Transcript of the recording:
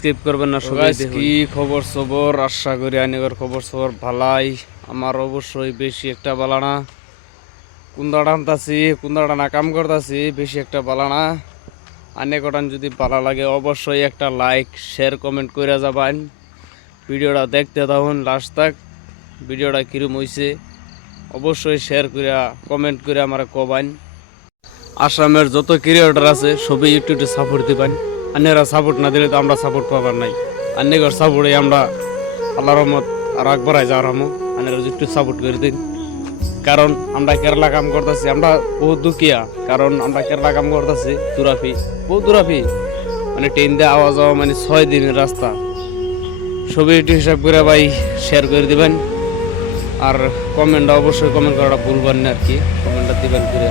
Skip করবেন না সবাই। কি খবর সবর, আশা করি আনিগর খবর সবর ভালাই। আমার অবশ্যই বেশি একটা বালা না, কুন্দাটা আনতাছি কুন্দাটা না কাম করতাছি, বেশি একটা বালা না। আনে কটান যদি ভালো লাগে অবশ্যই একটা লাইক শেয়ার কমেন্ট করে যাবেন। ভিডিওটা দেখতে থাকুন লাস্ট তক। ভিডিওটা কিরম হইছে অবশ্যই শেয়ার করে কমেন্ট করে আমার কবান। আসামের যত ক্রিয়েটর আছে সবই একটু একটু সাপোর্ট দিবেন। আন্যেরা সাপোর্ট না দিলে তো আমরা সাপোর্ট পাবার নাই। আন্যের সাপোর্টে আমরা আল্লাহর রহমত আর আকবরাই যাওয়ার হামো। আন্যেরা একটু সাপোর্ট করে দিন, কারণ আমরা কেরালা কাম করতেছি, আমরা বহুত দুঃখিয়া। কারণ আমরা কেরালা কাম করতেছি দুরাফি, বহুত দুরাফি, মানে ট্রেন দিয়ে আওয়া যাওয়া মানে 6 দিনের রাস্তা। সবই একটু হিসাব করে ভাই শেয়ার করে দিবেন। আর কমেন্টটা অবশ্যই কমেন্ট করাটা ভুলবেন না আর কি, কমেন্টটা দিবেন করে।